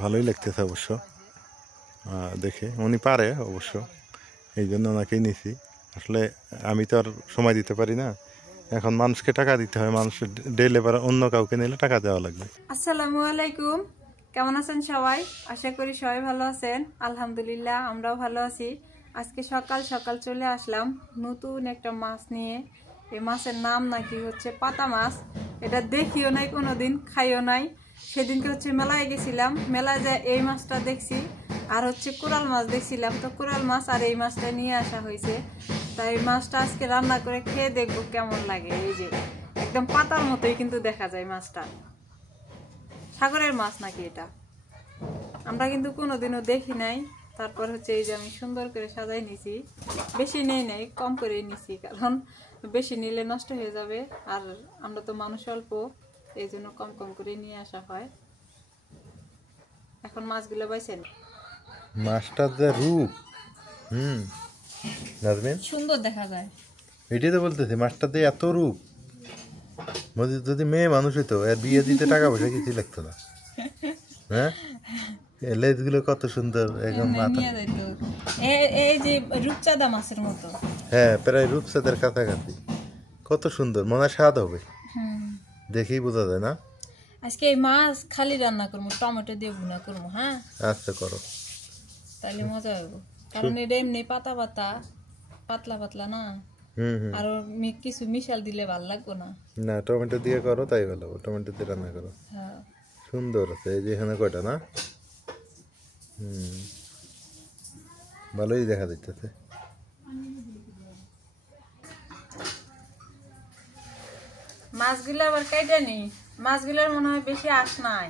ভালোই লাগতেছে অবশ্য দেখে। উনি পারে অবশ্য, এই জন্য ওনাকেই নিছি। আসলে আমি তো আর সময় দিতে পারি না, এখন মানুষকে টাকা দিতে হয়, মানুষ ডেলে বা অন্য কাউকে নিলে টাকা দেওয়া লাগবে। আসসালামু আলাইকুম, কেমন আছেন সবাই? আশা করি সবাই ভালো আছেন। আলহামদুলিল্লাহ আমরাও ভালো আছি। আজকে সকাল সকাল চলে আসলাম নতুন একটা মাছ নিয়ে। এই মাছের নাম নাকি হচ্ছে পাতা মাছ। এটা দেখিও নাই, কোনোদিন খাইও নাই। সেদিনকে হচ্ছে মেলায় গেছিলাম, মেলায় যায় এই মাছটা দেখছি, আর হচ্ছে কোরাল মাছ দেখছিলাম। তো কোরাল মাছ আর এই মাছটা নিয়ে আসা হয়েছে। তাই এই মাছটা আজকে রান্না করে খেয়ে দেখবো কেমন লাগে। এই যে একদম পাতার মতোই কিন্তু দেখা যায় মাছটা। সাগরের মাছ নাকি এটা, আমরা কিন্তু কোনোদিনও দেখি নাই। তারপর হচ্ছে এই যে আমি সুন্দর করে সাজাই নিছি, বেশি নেই নাই, কম করে নিছি, কারণ বেশি নিলে নষ্ট হয়ে যাবে। আর আমরা তো মানুষ অল্প, এই জন্য কম কম করে নিয়ে আসা হয়। এখন মাছগুলো বাইছেন, মাছটার যে রূপ, নাজমিন সুন্দর দেখা যায়। এটাই তো বলতেছি, মাছটাতে এত রূপ, যদি মেয়ে মানুষ হইতো এর বিয়ে দিতে টাকা পয়সা কিছু লাগতো না। হ্যাঁ, লেজগুলো কত সুন্দর, একদম মাথা। এই যে রূপচাঁদা মাছের মতো। হ্যাঁ, প্রায় রূপসাদের কাছাকাছি। কত সুন্দর, মনে হয় স্বাদ হবে, দেখেই বোঝা যায় না। আজকে এই মাছ খালি রান্না করবো, টমেটো দিয়ে ভুনা করবো। হ্যাঁ আচ্ছা করো, তাহলে মজা হবে, কারণ এটা এমনি পাতা পাতা পাতলা পাতলা না। আর কিছু মিশাল দিলে ভাল লাগবো না। না, টমেটো দিয়ে করো তাই ভালো, টমেটো দিয়ে রান্না করো। হ্যাঁ সুন্দর আছে। এই যে এখানে কয়টা না, ভালোই দেখা যাচ্ছে। মাছগুলো আবার কেটে নি, মাছগুলোর মনে হয় বেশি আঁশ নাই,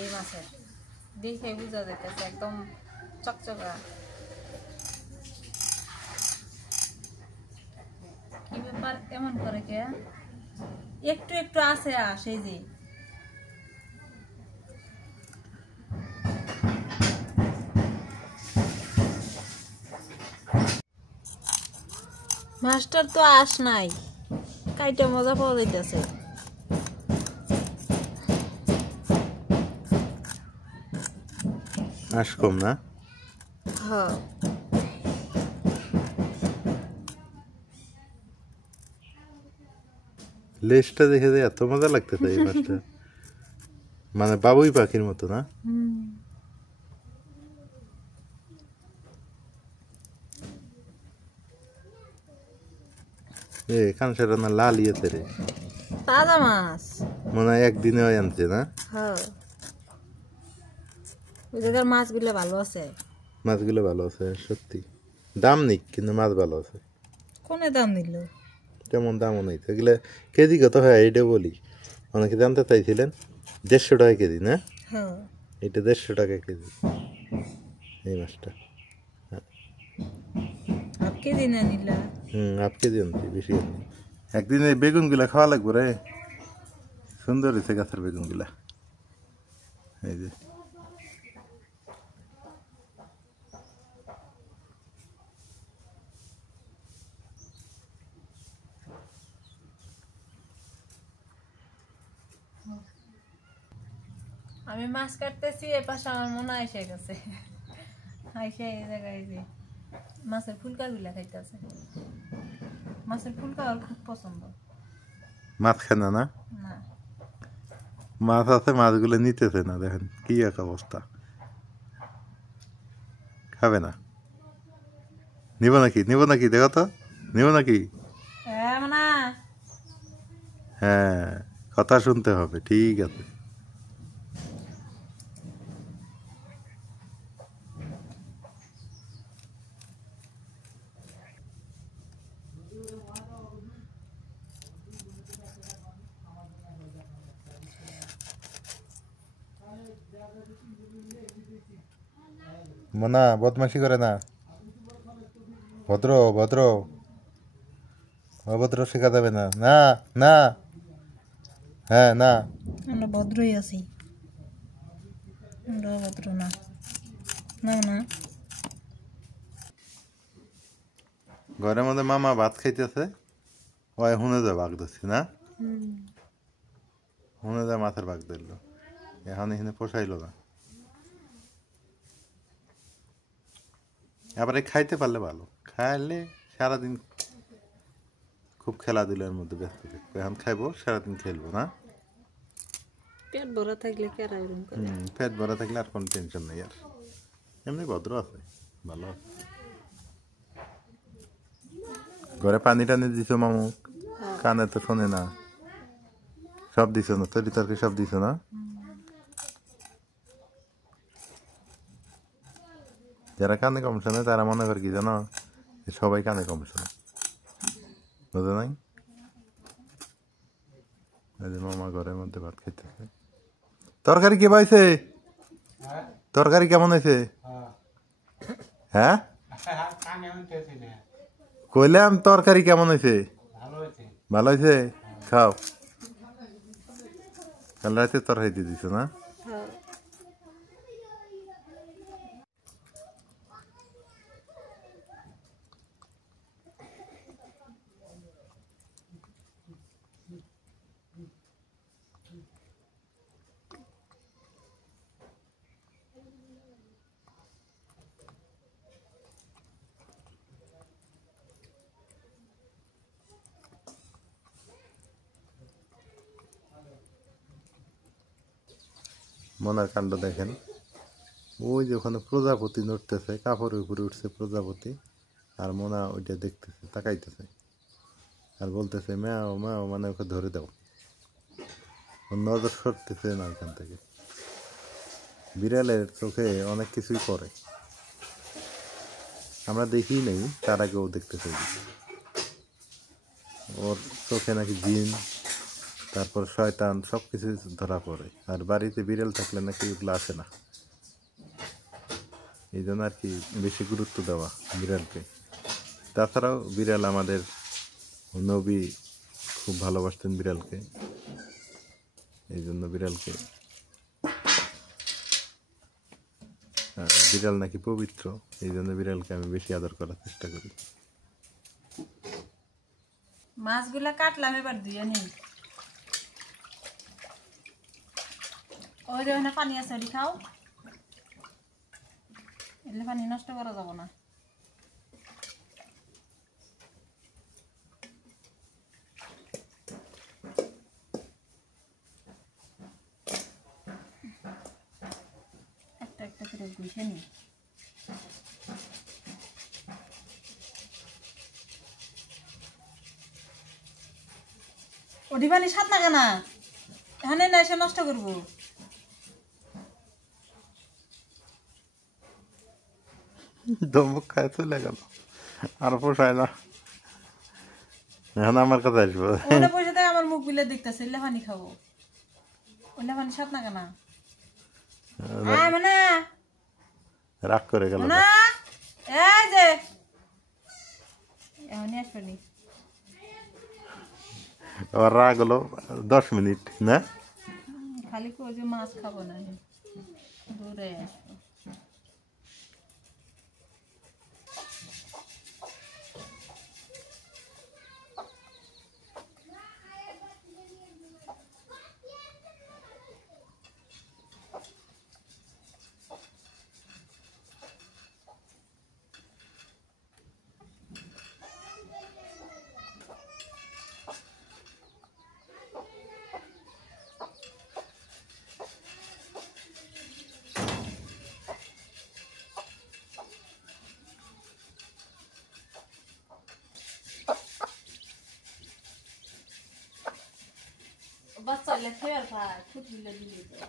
এই মাছের দেখে বোঝা যাইতেছে একদম চকচকা। কি ব্যাপার এমন করে কে? একটু একটু আছে আঁশ, এই যে মাছটার তো আঁশ নাই, কাইটা মজা পাওয়া যাইতেছে। আঁশ কম না? হ্যাঁ, লেজটা দেখে যে এত মজা লাগতেছে এই মাছটা, মানে বাবুই পাখির মতো না? এ কানসার না লাল ইয়েতে রে, তাজা মাছ মনে হয় একদিনে আনছে না? হ্যাঁ, ওই জায়গার মাছগুলো ভালো আছে। মাছগুলো ভালো আছে সত্যি, দাম নেই কিন্তু মাছ ভালো আছে। কোনে দাম নিল? তেমন দামও নেই তো, এগুলো কেজি কত হয় এটা বলি, অনেকে জানতে চাইছিলেন। 150 টাকা কেজি না? হ্যাঁ, এটা 150 টাকা কেজি এই মাছটা। হাফ কেজি না নিলা? হাফ কেজি আনছি, বেশি আনছি। একদিন এই বেগুনগুলা খাওয়া লাগবো রে, সুন্দর হয়েছে গাছের বেগুনগুলা। এই যে আমি মাছ কাটতেছি, এ পাশে আমার মনে এসে গেছে, আইসে এই জায়গায় যে মাছের ফুলকা গুলা খাইতেছে। মাছের ফুলকা ওর খুব পছন্দ। মাছ খায় না? না, না, মাছ আছে, মাছগুলো নিতেছে না, দেখেন কি এক অবস্থা। খাবে না? নিব নাকি, নিব নাকি, দেখো তো, নিব নাকি? না, হ্যাঁ, কথা শুনতে হবে, ঠিক আছে। মনা বদমাশি করে না, ভদ্র ভদ্র, অভদ্র শেখা যাবে না। না না, হ্যাঁ না, আমরা ভদ্রই আছি, আমরা অভদ্র না। না না, ঘরের মধ্যে মামা ভাত খাইতেছে, ওই হুনে যা বাঘ ধরছি না, হুনে যা মাছের বাঘ ধরলো। এখন এখানে পোষাইলো না। আবার খাইতে পারলে ভালো, খাইলে সারাদিন খুব খেলাধুলার মধ্যে ব্যস্ত থাকবো। এখন খাইবো, সারাদিন খেলবো না। পেট ভরা থাকলে কেরা এরকম করে? পেট ভরা থাকলে আর কোনো টেনশন নেই। আর এমনি ভদ্র আছে, ভালো আছে। ঘরে পানি টানি দিছো মামু? কানে তো শোনে না। সব দিছো না? তরি তরকারি সব দিছো না? যারা কানে কম শোনে তারা মনে করে কি জানো, সবাই কানে কম শোনে, বুঝো নাই? মামা ঘরের মধ্যে ভাত খাইতেছে। তরকারি কে পাইছে? তরকারি কেমন হয়েছে? হ্যাঁ কইলাম তরকারি কেমন হয়েছে? ভালো হয়েছে। খাও। কাল রাতে তরকারি দিয়ে দিছো না? মনার কাণ্ড দেখেন, ওই যে ওখানে প্রজাপতি নড়তেছে, কাপড়ের উপরে উঠছে প্রজাপতি, আর মোনা ওইটা দেখতেছে, তাকাইতেছে আর বলতেছে ম্যাও ম্যাও, মানে ওকে ধরে দাও। ওর নজর সরতেছে না ওখান থেকে। বিড়ালের চোখে অনেক কিছুই পড়ে, আমরা দেখি নেই, তার আগে ও দেখতেছে। ওর চোখে নাকি জিন, তারপর শয়তান, সব কিছু ধরা পড়ে। আর বাড়িতে বিড়াল থাকলে নাকি এগুলো আসে না। এই জন্য আর কি বেশি গুরুত্ব দেওয়া বিড়ালকে। তাছাড়াও বিড়াল আমাদের নবী খুব ভালোবাসতেন বিড়ালকে, এই জন্য বিড়ালকে, বিড়াল নাকি পবিত্র, এই জন্য বিড়ালকে আমি বেশি আদর করার চেষ্টা করি। মাছগুলা কাটলাম, এবার ধুয়ে নিই। ওই যে ওখানে পানি আছে, ওটি খাও, এলে পানি নষ্ট করা যাব না। একটা একটা করে ঘুষে নিই। ওটি পানি স্বাদ লাগে না, এখানে না এসে নষ্ট করবো। ধমক খায় চলে গেল, আর পোষায় না। এখন আমার কথা আসবো, ওটা পয়সা দেয় আমার মুখ বিলে দেখতেছে, এলে পানি খাবো। ওলে পানি স্বাদ লাগে না। মানে রাগ করে গেল। না এই যে এখনই আসবনি। আবার রাগ হলো 10 মিনিট না? খালি কই যে মাছ খাবো না, দূরে আসবো। বাচ্চা লেখে আর ভাই খুব দিলে দিলে যায়।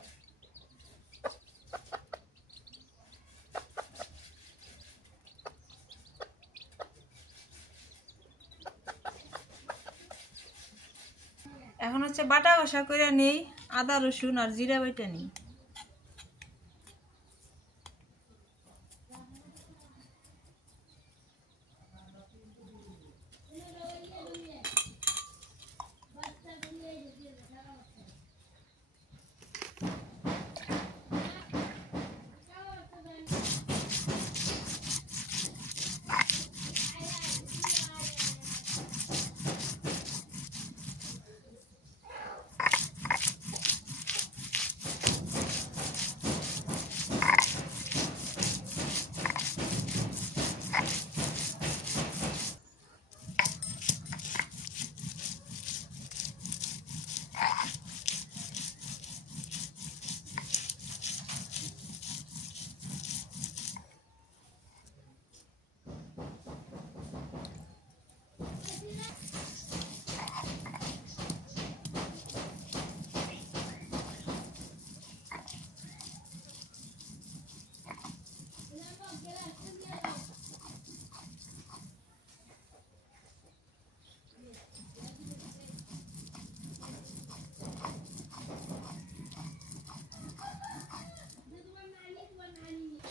এখন হচ্ছে বাটা কষা করে নেই, আদা রসুন আর জিরা বাটা নেই।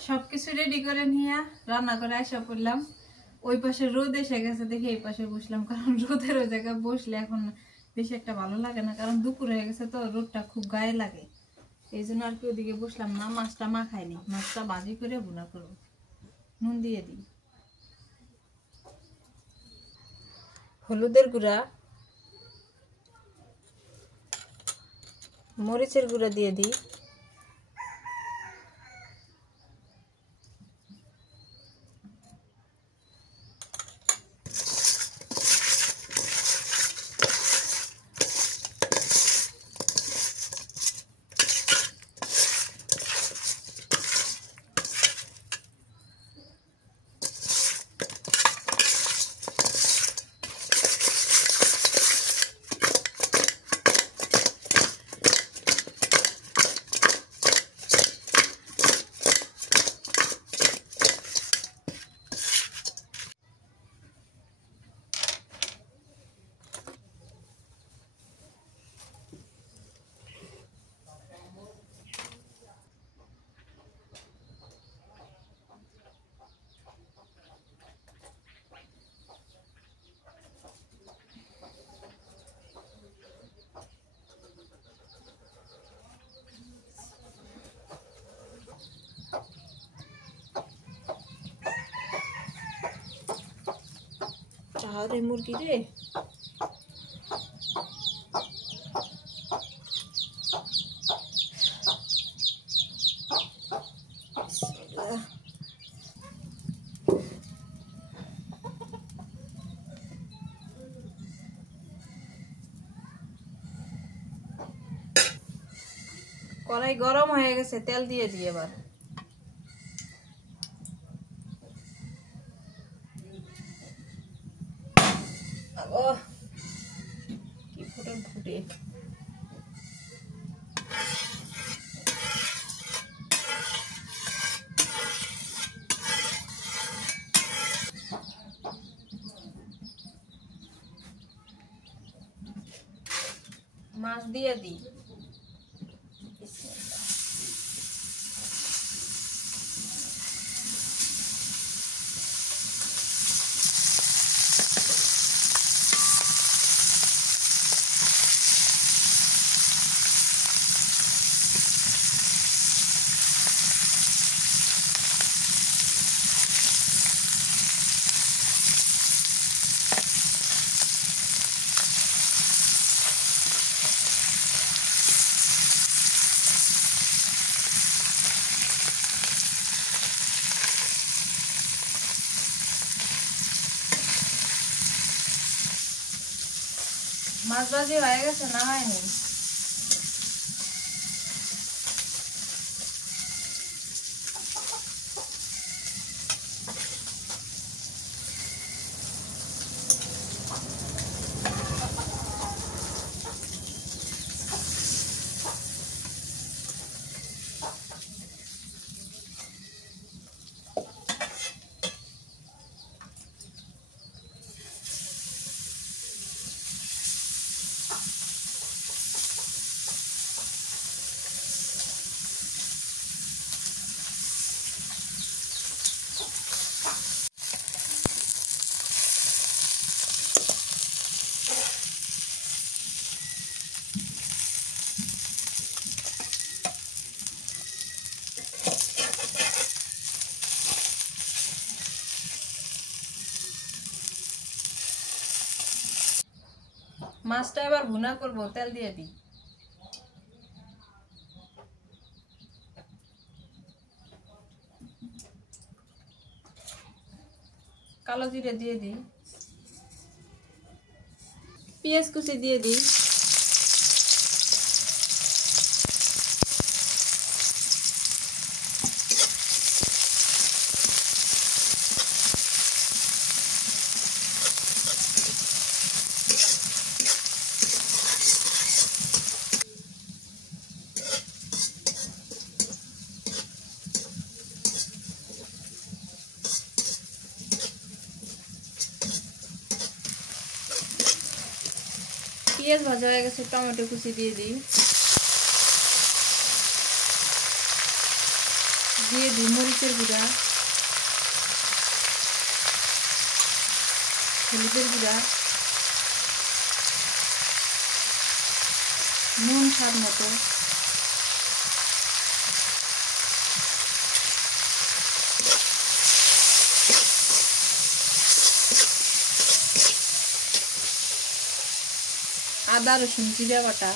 সবকিছু রেডি করে নিয়ে রান্না করে আসা পড়লাম। ওই পাশে রোদ এসে গেছে দেখে এই পাশে বসলাম, কারণ রোদের ওই জায়গায় বসলে এখন বেশি একটা ভালো লাগে না, কারণ দুপুর হয়ে গেছে তো রোদটা খুব গায়ে লাগে। এই জন্য আর কি ওদিকে বসলাম না। মাছটা মাখাইনি, মাছটা ভাজি করে ভুনা করবো। নুন দিয়ে দিই, হলুদের গুঁড়া, মরিচের গুঁড়া দিয়ে দিই, আরে মুরগি রে। কড়াই গরম হয়ে গেছে, তেল দিয়ে দিই এবার। কি ফুটন ফুটে। মাছ দিয়ে দিই। মাছ ভাজি হয়ে গেছে, নামাইনি। মাছটা এবার ভুনা করব, তেল দিয়ে দিই। কালো জিরে দিয়ে দিই, পেঁয়াজ কুচি দিয়ে দিই, পেঁয়াজ ভাজা হয়ে গেছে, টমেটো কুচি দিয়ে দিই, দিয়ে দিই মরিচের গুঁড়া, হলুদের গুঁড়া, নুন স্বাদ মতো, আদা রসুন জিরা বাটা,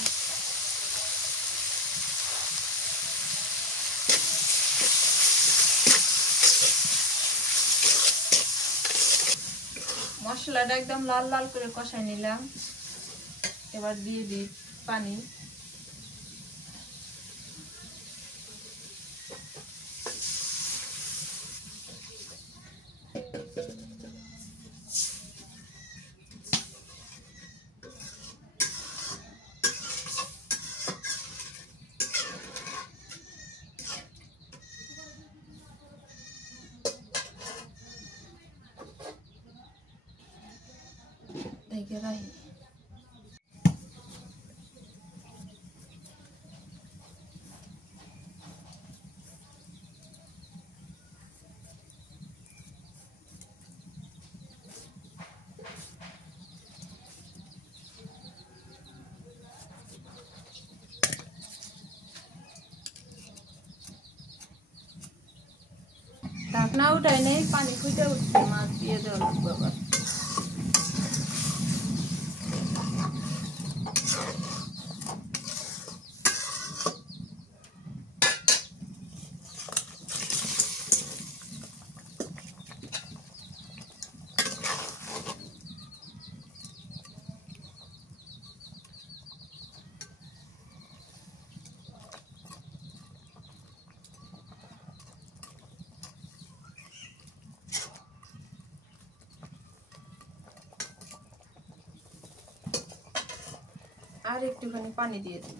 মশলাটা একদম লাল লাল করে কষাই নিলাম। এবার দিয়ে দিই পানি। ঢেকে রাখি। ঢাকনা উঠাই নেই, পানি ফুটে উঠছে, মাছ দিয়ে দেওয়া লাগবে আবার। আর একটুখানি পানি দিয়ে দিই।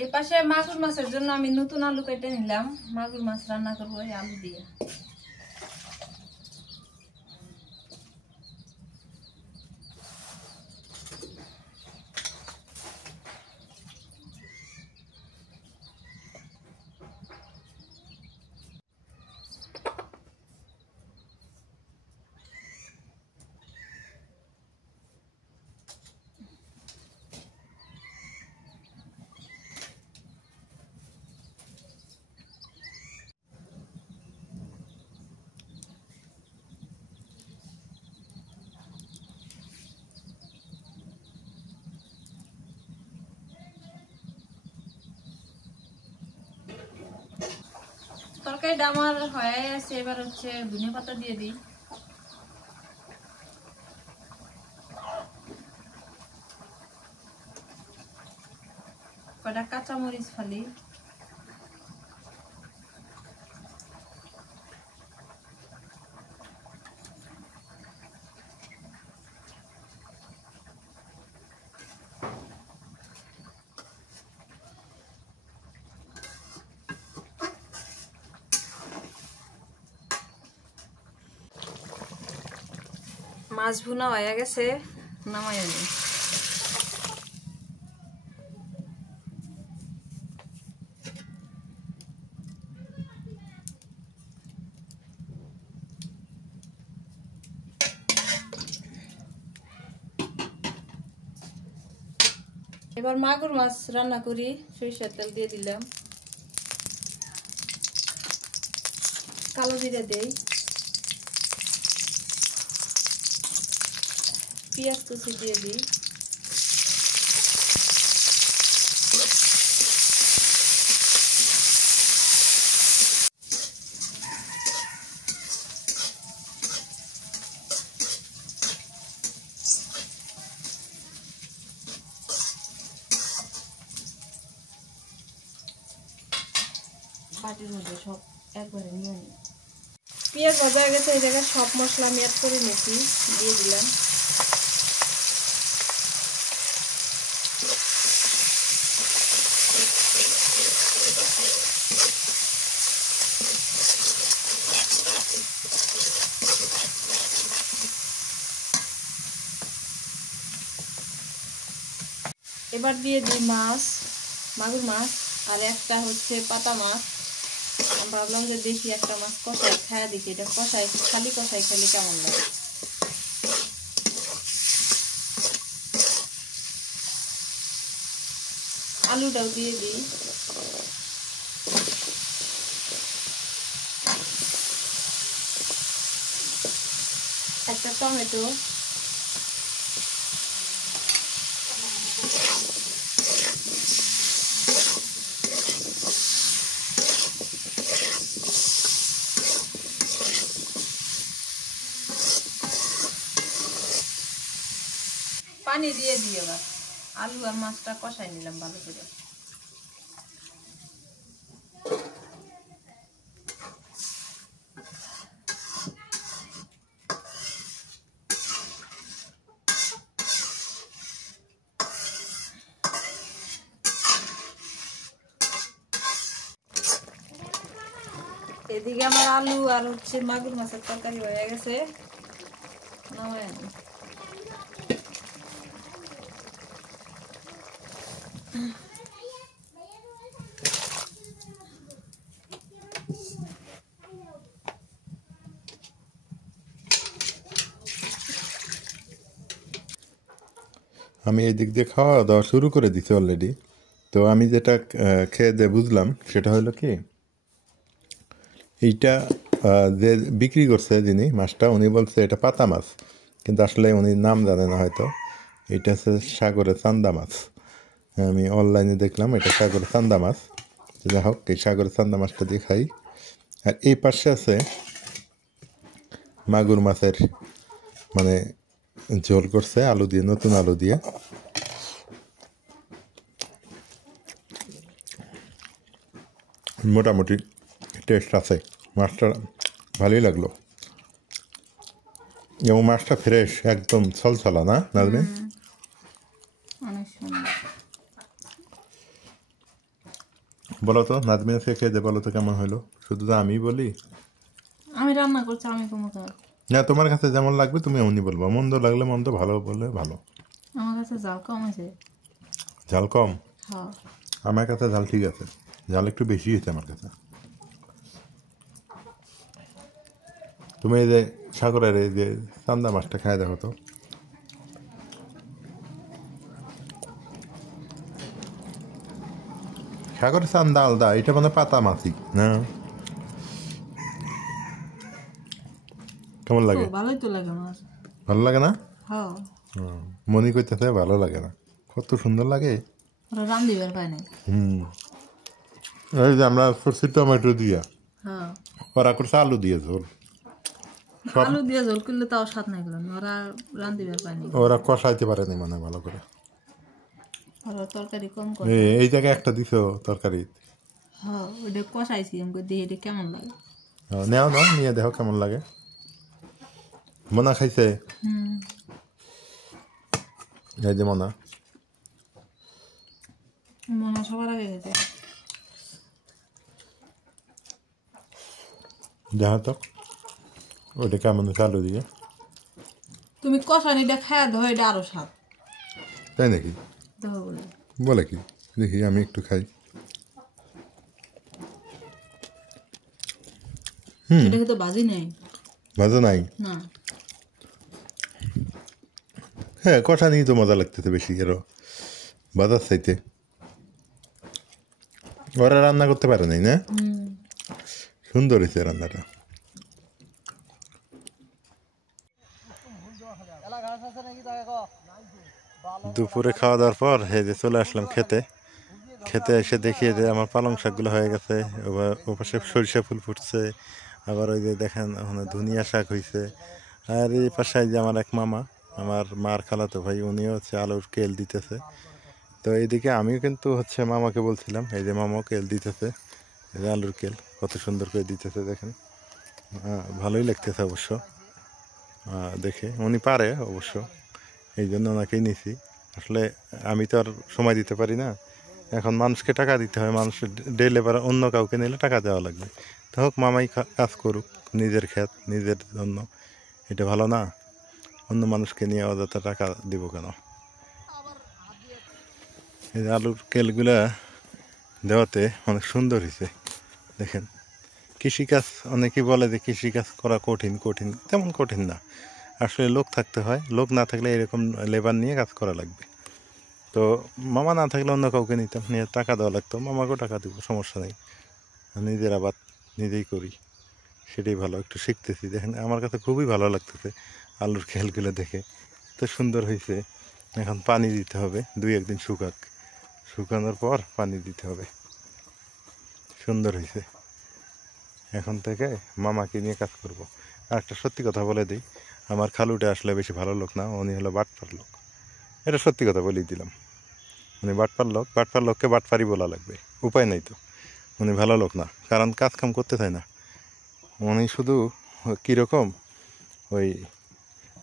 এই পাশে মাগুর মাছের জন্য আমি নতুন আলু কেটে নিলাম। মাগুর মাছ রান্না করবো এই আলু দিয়ে। তরকারিটা আমার হয়ে আছে, এবার হচ্ছে ধনে পাতা দিয়ে দিই। কয়টা কাঁচামরিচ ফালি। মাছ ভুনা হয়ে গেছে, নামাই আনি। এবার মাগুর মাছ রান্না করি। সরিষার তেল দিয়ে দিলাম, কালো জিরে দেই, পেঁয়াজ কুচি দিয়ে দিই, বাটির মধ্যে সব একবারে নিয়ে নিই। পেঁয়াজ ভাজা হয়ে গেছে, এই জায়গায় সব মশলা আমি অ্যাড করে নিয়েছি, দিয়ে দিলাম। এবার দিয়ে দিই মাছ, মাগুর মাছ, আর একটা হচ্ছে পাতা মাছ। আমি ভাবলাম যে দেখি একটা মাছ কষাই খায়া দেখি, এটা কষাই খালি কষাই খালি কেমন লাগে। আলুটাও দিয়ে দিই। একটা টমেটো, পানি দিয়ে দিই। এবার আলু আর মাছটা কষাই নিলাম ভালো করে। এদিকে আমার আলু আর হচ্ছে মাগুর মাছের তরকারি হয়ে গেছে, নামাই আনি। আমি এই দিক দিয়ে খাওয়া দাওয়া শুরু করে দিছি অলরেডি। তো আমি যেটা খেয়ে দিয়ে বুঝলাম সেটা হলো কি, এইটা যে বিক্রি করছে যিনি মাছটা, উনি বলছে এটা পাতা মাছ, কিন্তু আসলে উনি নাম জানে না হয়তো। এটা হচ্ছে সাগরের চান্দা মাছ। আমি অনলাইনে দেখলাম এটা সাগরের চান্দা মাছ। যাই হোক, এই সাগরের চান্দা মাছটা দিয়ে খাই। আর এই পাশে আছে মাগুর মাছের মানে ঝোল করছে আলু দিয়ে, নতুন আলু দিয়ে। মোটামুটি টেস্ট আছে, মাছটা ভালোই লাগলো। এবং মাছটা ফ্রেশ, একদম ছলছলা, না নাজমিন? বলো তো নাজমিন, খেয়ে দে, বলো তো কেমন হলো। শুধু তো আমি বলি? আমি রান্না করছি, আমি তোমাকে। না, তোমার কাছে যেমন লাগবে তুমি এমনই বলবো। মন্দ লাগলে মন্দ, ভালো বললে ভালো। আমার কাছে জাল কম আছে। ঝাল কম? হ্যাঁ। আমার কাছে ঝাল ঠিক আছে, ঝাল একটু বেশি হয়েছে আমার কাছে। তুমি এই যে সাগরের এই যে চান্দা মাছটা খায় দেখো তো। সাগরের চান্দা আলাদা, এটা মানে পাতা মাছই না? কেমন লাগে? ভালোই তো লাগে মাছ। ভালো লাগে না? হ্যাঁ। মনে করতেছে ভালো লাগে না, কত সুন্দর লাগে। ওরা রান্ধিবার পায় না। এই যে আমরা করছি টমেটো দিয়া, হ্যাঁ। ওরা করছে আলু দিয়ে ঝোল। আলু দিয়ে ঝোল করলে তাও স্বাদ নাই গেল, ওরা রান্ধিবার পায় না। ওরা কষাইতে পারেনি মানে ভালো করে। ওরা তরকারি কম করে। এই জায়গায় একটা দিছো তরকারি। হ্যাঁ, ওটা কষাইছি, আমাকে দিয়ে এটা কেমন লাগে। নেও নাও, নিয়ে দেখো কেমন লাগে। মনা খাইছে? এই যে মনা সবার আগে গেছে। দেখা তো ওইটা কেমন আলু দিয়ে। তুমি কষানিটা খায়া দাও, এটা আরো স্বাদ। তাই নাকি? দেখো বলে বলে কি, দেখি আমি একটু খাই। এটা কিন্তু বাজি নাই। ভাজা নাই? না। হ্যাঁ, কষা নিয়ে তো মজা লাগতেছে বেশি আরো বাজার চাইতে। ওরা রান্না করতে পারে নাই না? সুন্দর হয়েছে রান্নাটা। দুপুরে খাওয়া দাওয়ার পর এই যে চলে আসলাম খেতে। খেতে এসে দেখি যে আমার পালং শাকগুলো হয়ে গেছে, ওপাশে সরিষা ফুল ফুটছে, আবার ওই যে দেখেন ওখানে ধনিয়া শাক হয়েছে। আর এই পাশে যে আমার এক মামা, আমার মার খালাতো ভাই, উনিও হচ্ছে আলুর কেল দিতেছে। তো এইদিকে আমিও কিন্তু হচ্ছে মামাকে বলছিলাম, এই যে মামাও কেল দিতেছে, এই যে আলুর কেল কত সুন্দর করে দিতেছে দেখেন। ভালোই লাগতেছে অবশ্য দেখে, উনি পারে অবশ্য, এই জন্য ওনাকেই নিছি। আসলে আমি তো আর সময় দিতে পারি না, এখন মানুষকে টাকা দিতে হয়, মানুষের ডেলে এবার অন্য কাউকে নিলে টাকা দেওয়া লাগবে। তো হোক, মামাই কাজ করুক, নিজের ক্ষেত নিজের জন্য, এটা ভালো না? অন্য মানুষকে নিয়ে অযথা টাকা দিব কেন? এই যে আলুর কেলগুলা দেওয়াতে অনেক সুন্দর হয়েছে দেখেন। কৃষিকাজ অনেকেই বলে যে কৃষিকাজ করা কঠিন, তেমন কঠিন না। আসলে লোক থাকতে হয়, লোক না থাকলে এরকম লেবার নিয়ে কাজ করা লাগবে। তো মামা না থাকলে অন্য কাউকে নিতাম, নিয়ে টাকা দেওয়া লাগতো, মামাকেও টাকা দিব, সমস্যা নেই। নিজের আবাদ নিজেই করি, সেটাই ভালো। একটু শিখতেছি দেখেন, আমার কাছে খুবই ভালো লাগতেছে আলুর খেলগুলো দেখে। তো সুন্দর হয়েছে। এখন পানি দিতে হবে, 2-1 দিন শুকানোর পর পানি দিতে হবে। সুন্দর হয়েছে। এখন থেকে মামাকে নিয়ে কাজ করব। আর একটা সত্যি কথা বলে দিই, আমার খালুটা আসলে বেশি ভালো লোক না, উনি হলো বাটপার লোক। এটা সত্যি কথা বলেই দিলাম। উনি বাটপার লোককে বাটপারই বলা লাগবে, উপায় নেই তো। উনি ভালো লোক না, কারণ কাজ কাম করতে চায় না। উনি শুধু কীরকম, ওই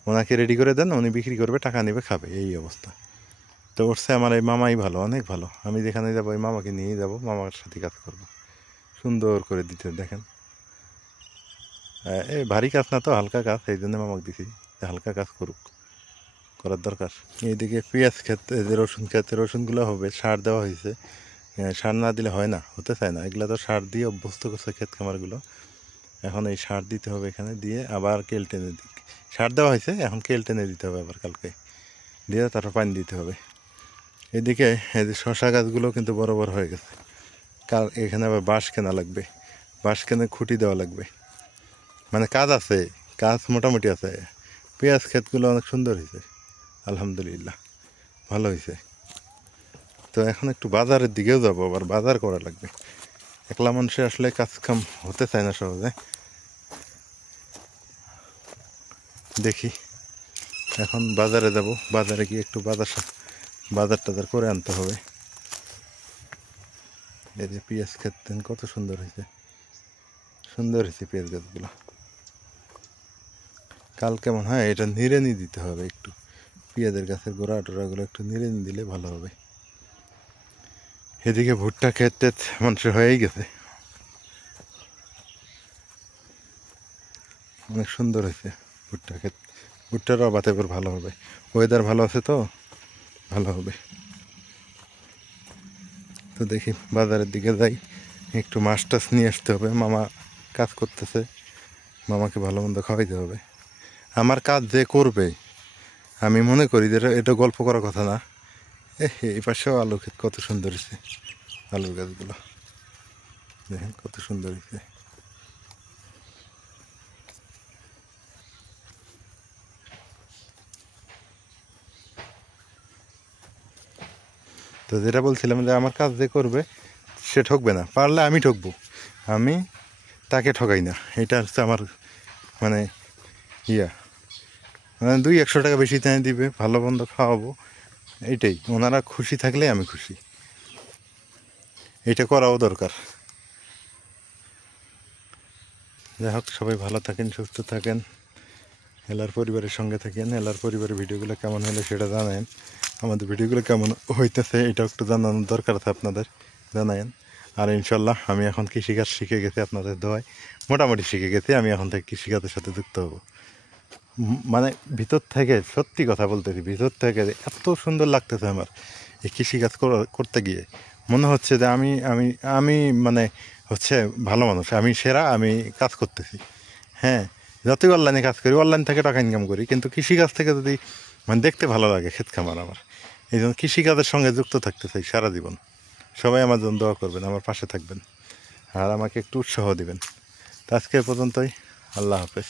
ওনাকে রেডি করে দেন, উনি বিক্রি করবে, টাকা নেবে, খাবে, এই অবস্থা। তো ওরছে আমার এই মামাই ভালো, অনেক ভালো। আমি যেখানে যাবো ওই মামাকে নিয়েই যাবো, মামার সাথে কাজ করব। সুন্দর করে দিতে দেখেন। এই ভারী কাজ না তো, হালকা কাজ, এই জন্য মামাকে দিছি হালকা কাজ করার দরকার। এইদিকে পেঁয়াজ ক্ষেত, যে রসুন ক্ষেত, রসুনগুলো হবে, সার দেওয়া হয়েছে। সার না দিলে হয় না, হতে চায় না। এগুলো তো সার দিয়ে অভ্যস্ত করছে ক্ষেত খামারগুলো। এখন এই সার দিতে হবে, এখানে দিয়ে আবার কেল টেনে সার দেওয়া হয়েছে, এখন কেল টেনে দিতে হবে আবার কালকে, দিয়ে তারপর পানি দিতে হবে। এদিকে এই যে শশা গাছগুলো কিন্তু বড় বড় হয়ে গেছে। এখানে আবার বাঁশ কেনা লাগবে, বাঁশ কেনে খুঁটি দেওয়া লাগবে। মানে কাজ আছে, কাজ মোটামুটি আছে। পেঁয়াজ ক্ষেতগুলো অনেক সুন্দর হয়েছে, আলহামদুলিল্লাহ ভালো হয়েছে। তো এখন একটু বাজারের দিকেও যাবো, আবার বাজার করা লাগবে। একলা মানুষে আসলে কাজ কাম হতে চায় না সহজে। দেখি এখন বাজারে যাব, বাজারে গিয়ে একটু বাজার টাজার করে আনতে হবে। এই যে পেঁয়াজ ক্ষেত কত সুন্দর হয়েছে, পেঁয়াজ গাছগুলো। কালকে মনে হয় এটা নিড়ানি দিতে হবে একটু, পেঁয়াজের গাছের গোড়া টোড়াগুলো একটু নিড়ানি দিলে ভালো হবে। এদিকে ভুট্টা ক্ষেত মানুষের হয়েই গেছে, অনেক সুন্দর হয়েছে ভুট্টা ক্ষেত। ভুট্টার আবাদ এবার ভালো হবে, ওয়েদার ভালো আছে তো ভালো হবে। তো দেখি বাজারের দিকে যাই, একটু মাছ টাছ নিয়ে আসতে হবে। মামা কাজ করতেছে, মামাকে ভালো মন্দ খাওয়াইতে হবে। আমার কাজ যে করবে, আমি মনে করি যে এটা গল্প করার কথা না। এই পাশেও আলু ক্ষেত কত সুন্দর হয়েছে, আলুর গাছগুলো দেখেন কত সুন্দর হয়েছে। তো যেটা বলছিলাম যে আমার কাজ যে করবে সে ঠকবে না, পারলে আমি ঠকবো, আমি তাকে ঠকাই না। এটা হচ্ছে আমার মানে মানে 200-100 টাকা বেশি তাই দিবে, ভালো মন্দ খাওয়াবো, এইটাই। ওনারা খুশি থাকলে আমি খুশি, এটা করাও দরকার। যাই হোক, সবাই ভালো থাকেন, সুস্থ থাকেন, এলার পরিবারের সঙ্গে থাকেন। এলার পরিবারের ভিডিওগুলো কেমন হলে সেটা জানায়েন। আমাদের ভিডিওগুলো কেমন হইতেছে এটাও একটু জানানোর দরকার আছে আপনাদের, জানায়েন। আর ইনশাল্লাহ আমি এখন কৃষিকাজ শিখে গেছি, আপনাদের দোয়ায় মোটামুটি শিখে গেছি। আমি এখন থেকে কৃষিকাজের সাথে যুক্ত হব। মানে ভিতর থেকে সত্যি কথা বলতেছি, ভিতর থেকে এত সুন্দর লাগতেছে আমার এই কৃষিকাজ করতে গিয়ে। মনে হচ্ছে যে আমি আমি আমি মানে হচ্ছে ভালো মানুষ, আমি সেরা, আমি কাজ করতেছি। হ্যাঁ, যতই অনলাইনে কাজ করি, অনলাইন থেকে টাকা ইনকাম করি, কিন্তু কৃষিকাজ থেকে যদি মানে দেখতে ভালো লাগে ক্ষেত খামার আমার, এই জন্য কৃষিকাজের সঙ্গে যুক্ত থাকতে চাই সারা জীবন। সবাই আমার জন্য দোয়া করবেন, আমার পাশে থাকবেন, আর আমাকে একটু উৎসাহ দিবেন। তো আজকে পর্যন্তই, আল্লাহ হাফেজ।